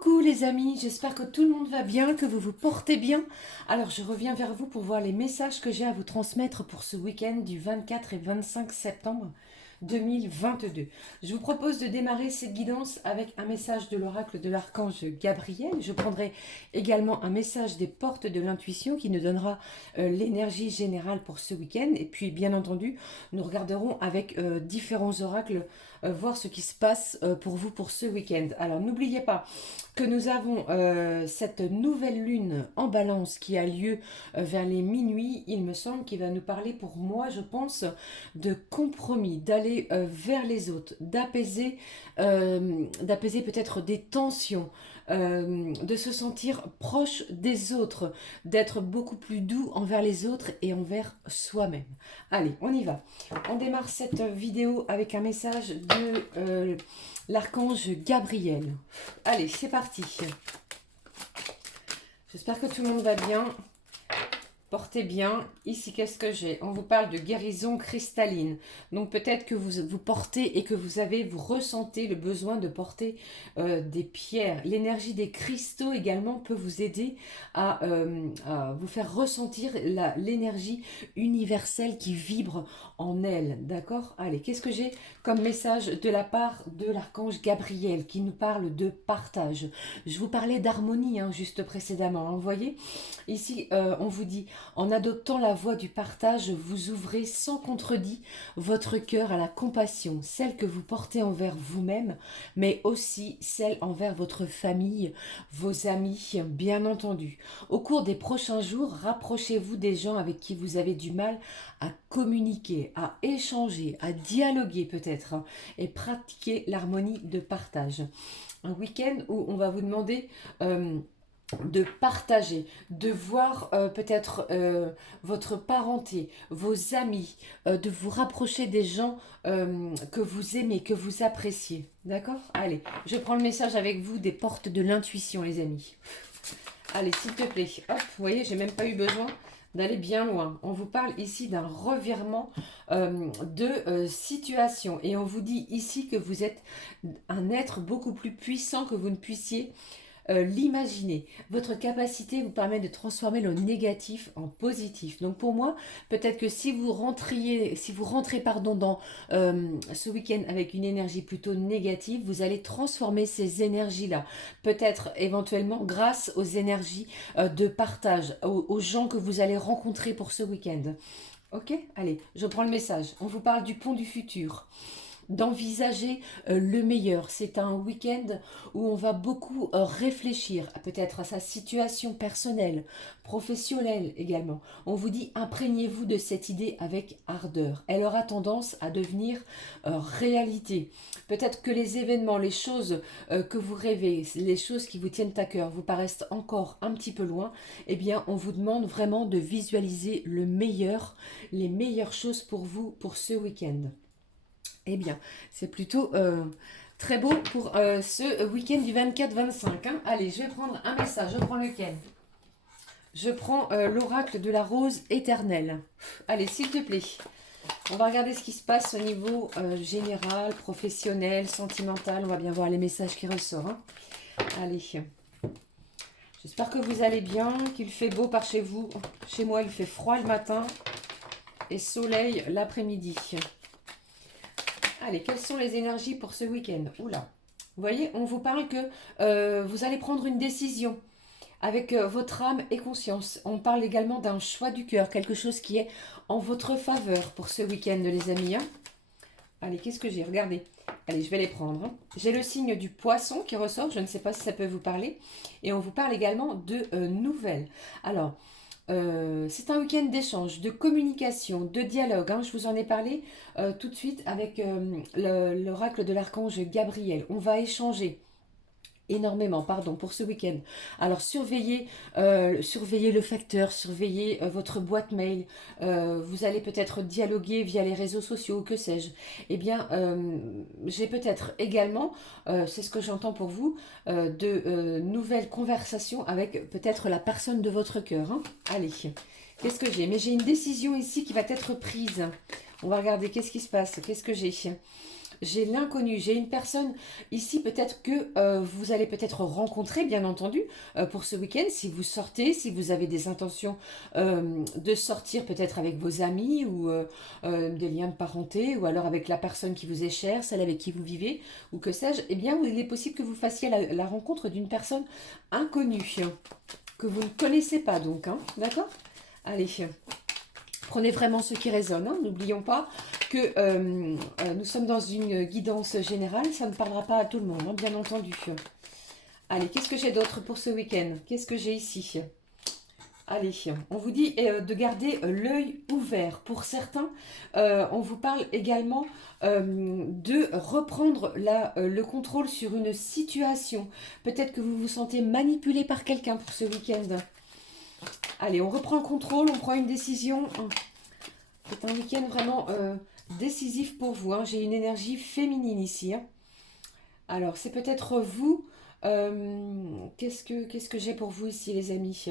Coucou les amis, j'espère que tout le monde va bien, que vous vous portez bien. Alors je reviens vers vous pour voir les messages que j'ai à vous transmettre pour ce week-end du 24 et 25 septembre 2022. Je vous propose de démarrer cette guidance avec un message de l'oracle de l'archange Gabriel. Je prendrai également un message des portes de l'intuition qui nous donnera l'énergie générale pour ce week-end. Et puis bien entendu, nous regarderons avec différents oracles voir ce qui se passe pour vous pour ce week-end. Alors n'oubliez pas que nous avons cette nouvelle lune en balance qui a lieu vers les minuit, il me semble, qui va nous parler pour moi, je pense, de compromis, d'aller vers les autres, d'apaiser peut-être des tensions, de se sentir proche des autres, d'être beaucoup plus doux envers les autres et envers soi-même. Allez, on y va. On démarre cette vidéo avec un message de l'archange Gabriel. Allez, c'est parti. J'espère que tout le monde va bien. Portez bien. Ici, qu'est-ce que j'ai? On vous parle de guérison cristalline. Donc peut-être que vous portez et que vous ressentez le besoin de porter des pierres. L'énergie des cristaux également peut vous aider à vous faire ressentir l'énergie universelle qui vibre en elle. D'accord? Allez, qu'est-ce que j'ai comme message de la part de l'archange Gabriel qui nous parle de partage? Je vous parlais d'harmonie juste précédemment. Vous voyez? Ici, on vous dit... En adoptant la voie du partage, vous ouvrez sans contredit votre cœur à la compassion, celle que vous portez envers vous-même, mais aussi celle envers votre famille, vos amis, bien entendu. Au cours des prochains jours, rapprochez-vous des gens avec qui vous avez du mal à communiquer, à échanger, à dialoguer peut-être, et pratiquer l'harmonie de partage. Un week-end où on va vous demander... de partager, de voir peut-être votre parenté, vos amis, de vous rapprocher des gens que vous aimez, que vous appréciez. D'accord? Allez, je prends le message avec vous des portes de l'intuition, les amis. Allez, s'il te plaît. Hop, vous voyez, j'ai même pas eu besoin d'aller bien loin. On vous parle ici d'un revirement de situation. Et on vous dit ici que vous êtes un être beaucoup plus puissant que vous ne puissiez l'imaginer. Votre capacité vous permet de transformer le négatif en positif. Donc pour moi, peut-être que si vous rentrez dans ce week-end avec une énergie plutôt négative, vous allez transformer ces énergies-là. Peut-être éventuellement grâce aux énergies de partage, aux gens que vous allez rencontrer pour ce week-end. Ok? Allez, je prends le message. On vous parle du pont du futur, d'envisager le meilleur. C'est un week-end où on va beaucoup réfléchir peut-être à sa situation personnelle, professionnelle également. On vous dit imprégnez-vous de cette idée avec ardeur. Elle aura tendance à devenir réalité. Peut-être que les événements, les choses que vous rêvez, les choses qui vous tiennent à cœur vous paraissent encore un petit peu loin. Eh bien, on vous demande vraiment de visualiser le meilleur, les meilleures choses pour vous pour ce week-end. Eh bien, c'est plutôt très beau pour ce week-end du 24-25. Allez, je vais prendre un message. Je prends lequel? Je prends l'oracle de la rose éternelle. Allez, s'il te plaît. On va regarder ce qui se passe au niveau général, professionnel, sentimental. On va bien voir les messages qui ressortent. Allez. J'espère que vous allez bien, qu'il fait beau par chez vous. Chez moi, il fait froid le matin et soleil l'après-midi. Allez, quelles sont les énergies pour ce week-end? Oula, vous voyez, on vous parle que vous allez prendre une décision avec votre âme et conscience. On parle également d'un choix du cœur, quelque chose qui est en votre faveur pour ce week-end, les amis. Allez, qu'est-ce que j'ai? Regardez. Allez, je vais les prendre. J'ai le signe du poisson qui ressort, je ne sais pas si ça peut vous parler. Et on vous parle également de nouvelles. Alors... c'est un week-end d'échange, de communication, de dialogue. Je vous en ai parlé tout de suite avec l'oracle de l'archange Gabriel. On va échanger énormément, pour ce week-end. Alors surveillez le facteur, surveillez votre boîte mail. Vous allez peut-être dialoguer via les réseaux sociaux, que sais-je. Eh bien, j'ai peut-être également, c'est ce que j'entends pour vous, de nouvelles conversations avec peut-être la personne de votre cœur. Allez, qu'est-ce que j'ai? Mais j'ai une décision ici qui va être prise. On va regarder qu'est-ce qui se passe, qu'est-ce que j'ai. j'ai l'inconnu, j'ai une personne ici peut-être que vous allez peut-être rencontrer, bien entendu, pour ce week-end, si vous sortez, si vous avez des intentions de sortir peut-être avec vos amis ou des liens de parenté, ou alors avec la personne qui vous est chère, celle avec qui vous vivez, ou que sais-je, eh bien, il est possible que vous fassiez la rencontre d'une personne inconnue, que vous ne connaissez pas donc, hein, d'accord? Allez, prenez vraiment ce qui résonne, hein. N'oublions pas que nous sommes dans une guidance générale, ça ne parlera pas à tout le monde, hein, bien entendu. Allez, qu'est-ce que j'ai d'autre pour ce week-end? Qu'est-ce que j'ai ici? Allez, on vous dit de garder l'œil ouvert. Pour certains, on vous parle également de reprendre le contrôle sur une situation. Peut-être que vous vous sentez manipulé par quelqu'un pour ce week-end. Allez, on reprend le contrôle, on prend une décision. C'est un week-end vraiment décisif pour vous, hein. J'ai une énergie féminine ici, hein. Alors, c'est peut-être vous. Qu'est-ce que j'ai pour vous ici, les amis?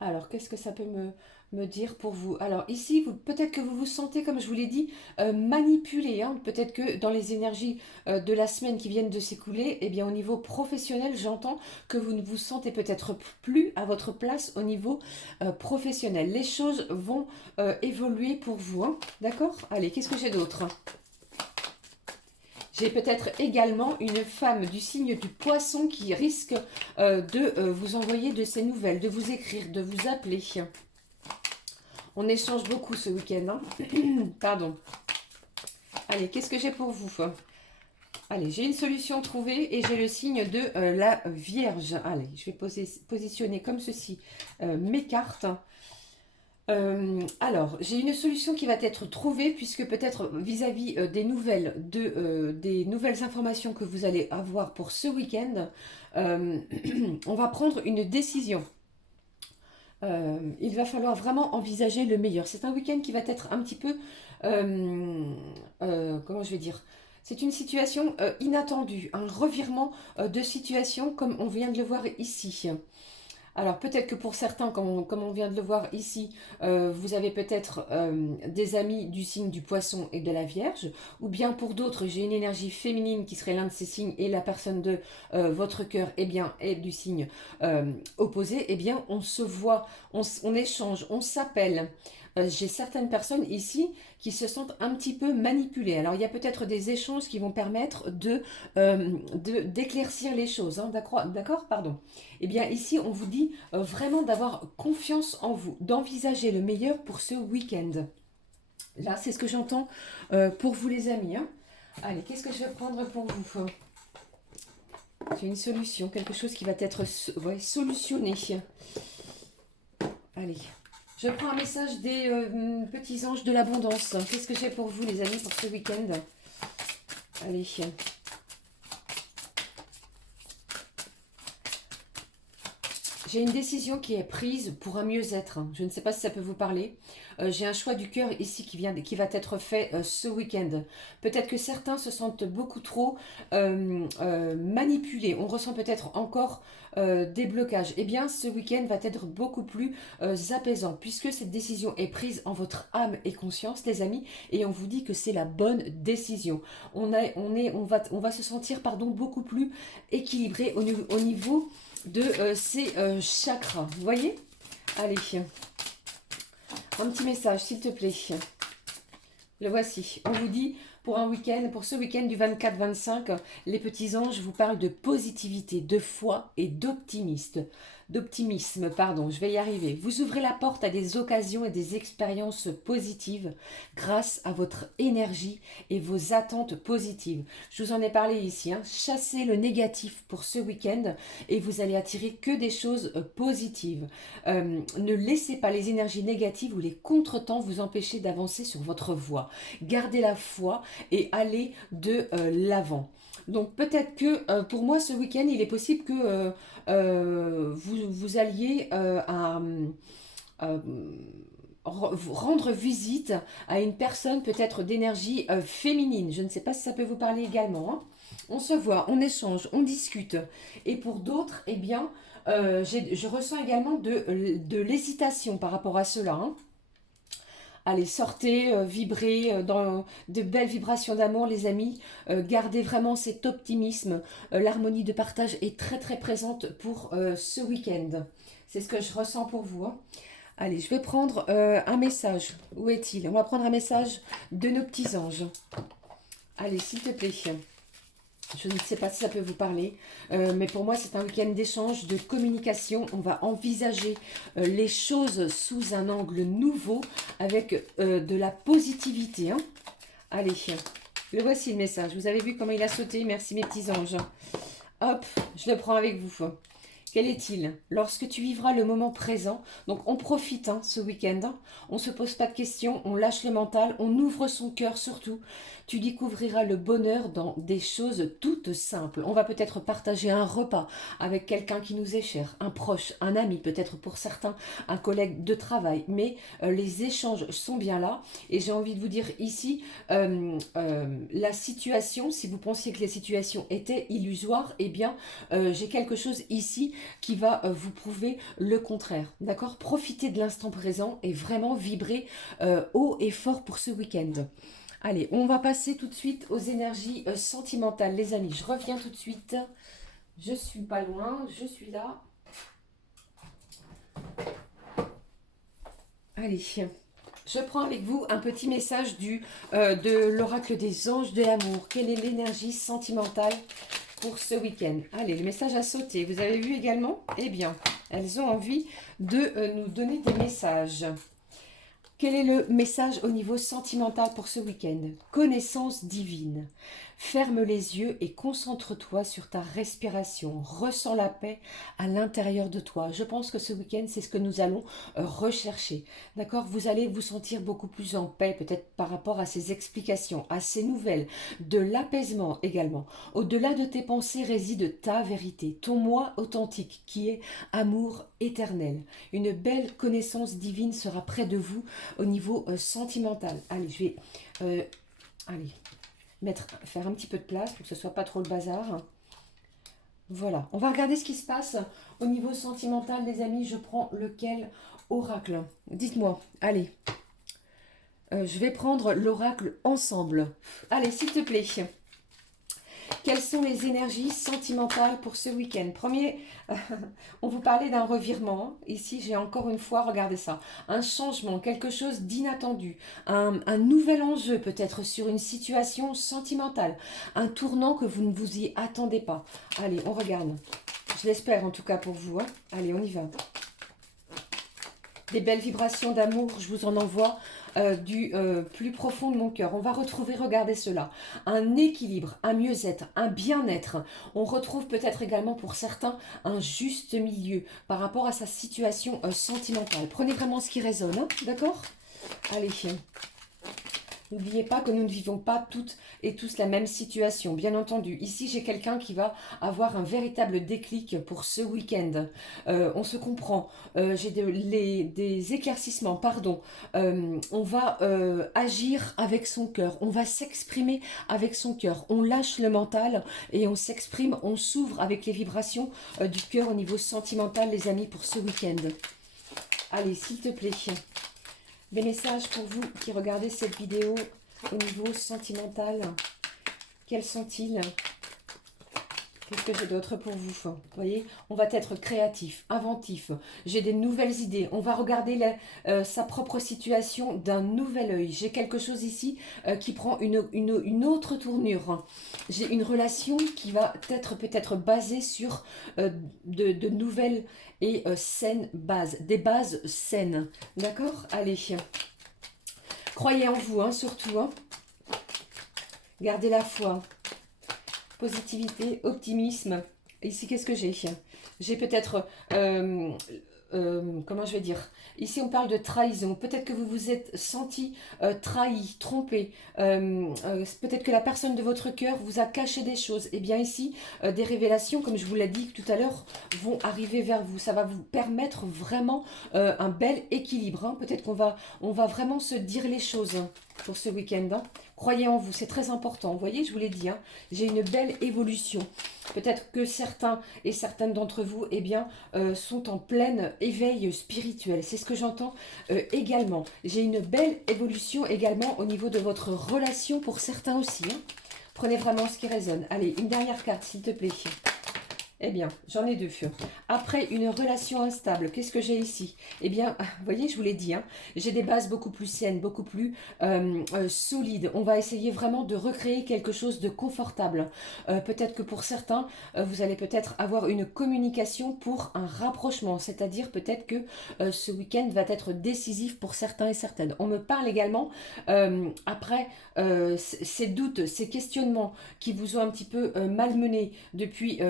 Alors, qu'est-ce que ça peut me dire pour vous? Alors, ici, peut-être que vous vous sentez, comme je vous l'ai dit, manipulé, hein. Peut-être que dans les énergies de la semaine qui viennent de s'écouler, eh bien, au niveau professionnel, j'entends que vous ne vous sentez peut-être plus à votre place au niveau professionnel. Les choses vont évoluer pour vous, hein. D'accord? Allez, qu'est-ce que j'ai d'autre? J'ai peut-être également une femme du signe du poisson qui risque de vous envoyer de ses nouvelles, de vous écrire, de vous appeler. On échange beaucoup ce week-end, hein. Pardon. Allez, qu'est-ce que j'ai pour vous? Allez, j'ai une solution trouvée et j'ai le signe de la Vierge. Allez, je vais positionner comme ceci mes cartes. Alors, j'ai une solution qui va être trouvée puisque peut-être vis-à-vis des nouvelles, des nouvelles informations que vous allez avoir pour ce week-end, on va prendre une décision. Il va falloir vraiment envisager le meilleur. C'est un week-end qui va être un petit peu, comment je vais dire, c'est une situation inattendue, un revirement de situation comme on vient de le voir ici. Alors peut-être que pour certains, comme on vient de le voir ici, vous avez peut-être des amis du signe du poisson et de la Vierge, ou bien pour d'autres, j'ai une énergie féminine qui serait l'un de ces signes et la personne de votre cœur eh bien, est du signe opposé, eh bien on se voit, on échange, on s'appelle. J'ai certaines personnes ici qui se sentent un petit peu manipulées. Alors il y a peut-être des échanges qui vont permettre d'éclaircir les choses, hein, d'accord, pardon. Eh bien ici on vous dit vraiment d'avoir confiance en vous, d'envisager le meilleur pour ce week-end. Là c'est ce que j'entends pour vous les amis, hein. Allez, qu'est-ce que je vais prendre pour vous? J'ai une solution, quelque chose qui va être solutionné. Allez. Je prends un message des petits anges de l'abondance. Qu'est-ce que j'ai pour vous, les amis, pour ce week-end? Allez. J'ai une décision qui est prise pour un mieux-être. Je ne sais pas si ça peut vous parler. J'ai un choix du cœur ici qui va être fait ce week-end. Peut-être que certains se sentent beaucoup trop manipulés. On ressent peut-être encore des blocages. Eh bien, ce week-end va être beaucoup plus apaisant puisque cette décision est prise en votre âme et conscience, les amis, et on vous dit que c'est la bonne décision. On va se sentir, beaucoup plus équilibré au niveau de ces chakras. Vous voyez? Allez, un petit message, s'il te plaît. Le voici. On vous dit, pour un week-end, pour ce week-end du 24-25, les petits anges vous parlent de positivité, de foi et d'optimisme, pardon, je vais y arriver. Vous ouvrez la porte à des occasions et des expériences positives grâce à votre énergie et vos attentes positives. Je vous en ai parlé ici, hein. Chassez le négatif pour ce week-end et vous allez attirer que des choses positives. Ne laissez pas les énergies négatives ou les contretemps vous empêcher d'avancer sur votre voie. Gardez la foi et allez de l'avant. Donc peut-être que pour moi ce week-end il est possible que vous alliez rendre visite à une personne peut-être d'énergie féminine. Je ne sais pas si ça peut vous parler également, hein. On se voit, on échange, on discute. Et pour d'autres, eh bien, je ressens également de l'hésitation par rapport à cela, hein. Allez, sortez, vibrez dans de belles vibrations d'amour, les amis. Gardez vraiment cet optimisme. L'harmonie de partage est très très présente pour ce week-end. C'est ce que je ressens pour vous, hein. Allez, je vais prendre un message. Où est-il? On va prendre un message de nos petits anges. Allez, s'il te plaît. Je ne sais pas si ça peut vous parler, mais pour moi, c'est un week-end d'échange, de communication. On va envisager les choses sous un angle nouveau, avec de la positivité, hein. Allez, le voici le message. Vous avez vu comment il a sauté? Merci mes petits anges. Hop, je le prends avec vous. Quel est-il? Lorsque tu vivras le moment présent, donc on profite ce week-end, hein. On ne se pose pas de questions, on lâche le mental, on ouvre son cœur surtout. Tu découvriras le bonheur dans des choses toutes simples. On va peut-être partager un repas avec quelqu'un qui nous est cher, un proche, un ami, peut-être pour certains, un collègue de travail. Mais les échanges sont bien là. Et j'ai envie de vous dire ici, la situation, si vous pensiez que les situations étaient illusoires, eh bien, j'ai quelque chose ici qui va vous prouver le contraire. D'accord? Profitez de l'instant présent et vraiment vibrer haut et fort pour ce week-end. Allez, on va passer tout de suite aux énergies sentimentales, les amis. Je reviens tout de suite. Je suis pas loin, je suis là. Allez, je prends avec vous un petit message de l'oracle des anges de l'amour. Quelle est l'énergie sentimentale pour ce week-end? Allez, le message a sauté. Vous avez vu également? Eh bien, elles ont envie de nous donner des messages. Quel est le message au niveau sentimental pour ce week-end? Connaissance divine. Ferme les yeux et concentre-toi sur ta respiration. Ressens la paix à l'intérieur de toi. Je pense que ce week-end, c'est ce que nous allons rechercher. D'accord? Vous allez vous sentir beaucoup plus en paix, peut-être par rapport à ces explications, à ces nouvelles, de l'apaisement également. Au-delà de tes pensées réside ta vérité, ton moi authentique qui est amour éternel. Une belle connaissance divine sera près de vous au niveau sentimental. Allez, je vais faire un petit peu de place pour que ce soit pas trop le bazar. Voilà, on va regarder ce qui se passe au niveau sentimental, les amis. Je prends lequel oracle? Dites-moi, allez. Je vais prendre l'oracle ensemble. Allez, s'il te plaît. Quelles sont les énergies sentimentales pour ce week-end? Premier, on vous parlait d'un revirement. Ici, j'ai encore une fois, regardez ça, un changement, quelque chose d'inattendu, un nouvel enjeu peut-être sur une situation sentimentale, un tournant que vous ne vous y attendez pas. Allez, on regarde. Je l'espère en tout cas pour vous, hein. Allez, on y va. Des belles vibrations d'amour, je vous en envoie du plus profond de mon cœur. On va retrouver, regardez cela, un équilibre, un mieux-être, un bien-être. On retrouve peut-être également pour certains un juste milieu par rapport à sa situation sentimentale. Prenez vraiment ce qui résonne, hein, d'accord? Allez. N'oubliez pas que nous ne vivons pas toutes et tous la même situation, bien entendu. Ici, j'ai quelqu'un qui va avoir un véritable déclic pour ce week-end. On se comprend. J'ai des éclaircissements, pardon. On va agir avec son cœur. On va s'exprimer avec son cœur. On lâche le mental et on s'exprime, on s'ouvre avec les vibrations du cœur au niveau sentimental, les amis, pour ce week-end. Allez, s'il te plaît. Des messages pour vous qui regardez cette vidéo au niveau sentimental. Quels sont-ils? Qu'est-ce que j'ai d'autre pour vous? Vous voyez, on va être créatif, inventif. J'ai des nouvelles idées. On va regarder sa propre situation d'un nouvel œil. J'ai quelque chose ici qui prend une autre tournure. J'ai une relation qui va être peut-être basée sur de nouvelles et saines bases. Des bases saines. D'accord? Allez. Croyez en vous, hein, surtout. Hein. Gardez la foi. Positivité, optimisme. Ici, qu'est-ce que j'ai? J'ai peut-être, comment je vais dire? Ici, on parle de trahison. Peut-être que vous vous êtes senti trahi, trompé. Peut-être que la personne de votre cœur vous a caché des choses. Et bien ici, des révélations, comme je vous l'ai dit tout à l'heure, vont arriver vers vous. Ça va vous permettre vraiment un bel équilibre. Hein. Peut-être on va vraiment se dire les choses. pour ce week-end. Hein. Croyez en vous, c'est très important. Vous voyez, je vous l'ai dit, hein, j'ai une belle évolution. Peut-être que certains et certaines d'entre vous, eh bien, sont en plein éveil spirituel. C'est ce que j'entends également. J'ai une belle évolution également au niveau de votre relation pour certains aussi. Hein. Prenez vraiment ce qui résonne. Allez, une dernière carte, s'il te plaît. Eh bien, j'en ai deux. Après une relation instable, qu'est-ce que j'ai ici? Eh bien, vous voyez, je vous l'ai dit, hein, j'ai des bases beaucoup plus saines, beaucoup plus solides. On va essayer vraiment de recréer quelque chose de confortable. Peut-être que pour certains, vous allez peut-être avoir une communication pour un rapprochement. C'est-à-dire peut-être que ce week-end va être décisif pour certains et certaines. On me parle également, après ces doutes, ces questionnements qui vous ont un petit peu malmené depuis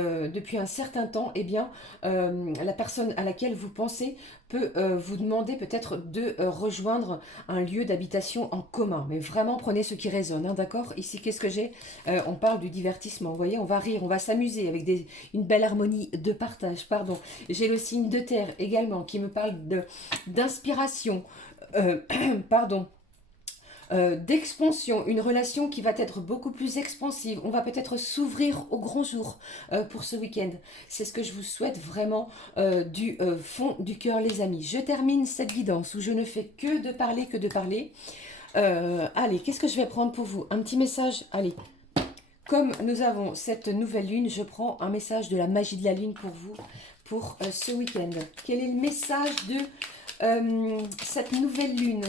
un certain temps, eh bien, la personne à laquelle vous pensez peut vous demander peut-être de rejoindre un lieu d'habitation en commun. Mais vraiment, prenez ce qui résonne, hein, d'accord? Ici, qu'est-ce que j'ai? On parle du divertissement, vous voyez, on va rire, on va s'amuser avec une belle harmonie de partage, pardon. J'ai le signe de terre également qui me parle d'inspiration, pardon, d'expansion, une relation qui va être beaucoup plus expansive. On va peut-être s'ouvrir au grand jour pour ce week-end. C'est ce que je vous souhaite vraiment du fond du cœur, les amis. Je termine cette guidance où je ne fais que de parler, que de parler. Allez, qu'est-ce que je vais prendre pour vous? Un petit message, allez. Comme nous avons cette nouvelle lune, je prends un message de la magie de la lune pour vous, pour ce week-end. Quel est le message de cette nouvelle lune?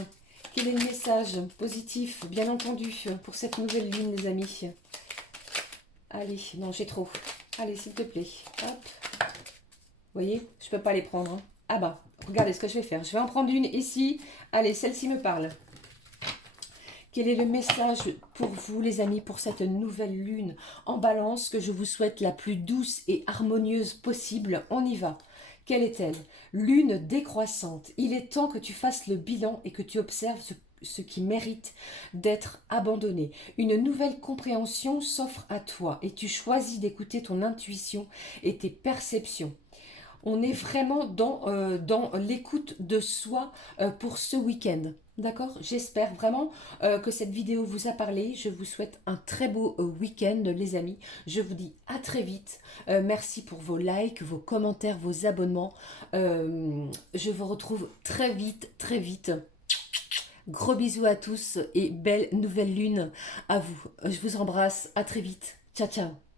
Quel est le message positif, bien entendu, pour cette nouvelle lune, les amis? Allez, non, j'ai trop. Allez, s'il te plaît. Hop. Vous voyez, je ne peux pas les prendre. Hein. Ah bah, regardez ce que je vais faire. Je vais en prendre une ici. Allez, celle-ci me parle. Quel est le message pour vous, les amis, pour cette nouvelle lune en balance que je vous souhaite la plus douce et harmonieuse possible? On y va. Quelle est-elle? Lune décroissante. Il est temps que tu fasses le bilan et que tu observes ce qui mérite d'être abandonné. Une nouvelle compréhension s'offre à toi et tu choisis d'écouter ton intuition et tes perceptions. On est vraiment dans l'écoute de soi pour ce week-end. D'accord? J'espère vraiment que cette vidéo vous a parlé. Je vous souhaite un très beau week-end, les amis. Je vous dis à très vite. Merci pour vos likes, vos commentaires, vos abonnements. Je vous retrouve très vite, très vite. Gros bisous à tous et belle nouvelle lune à vous. Je vous embrasse. À très vite. Ciao, ciao.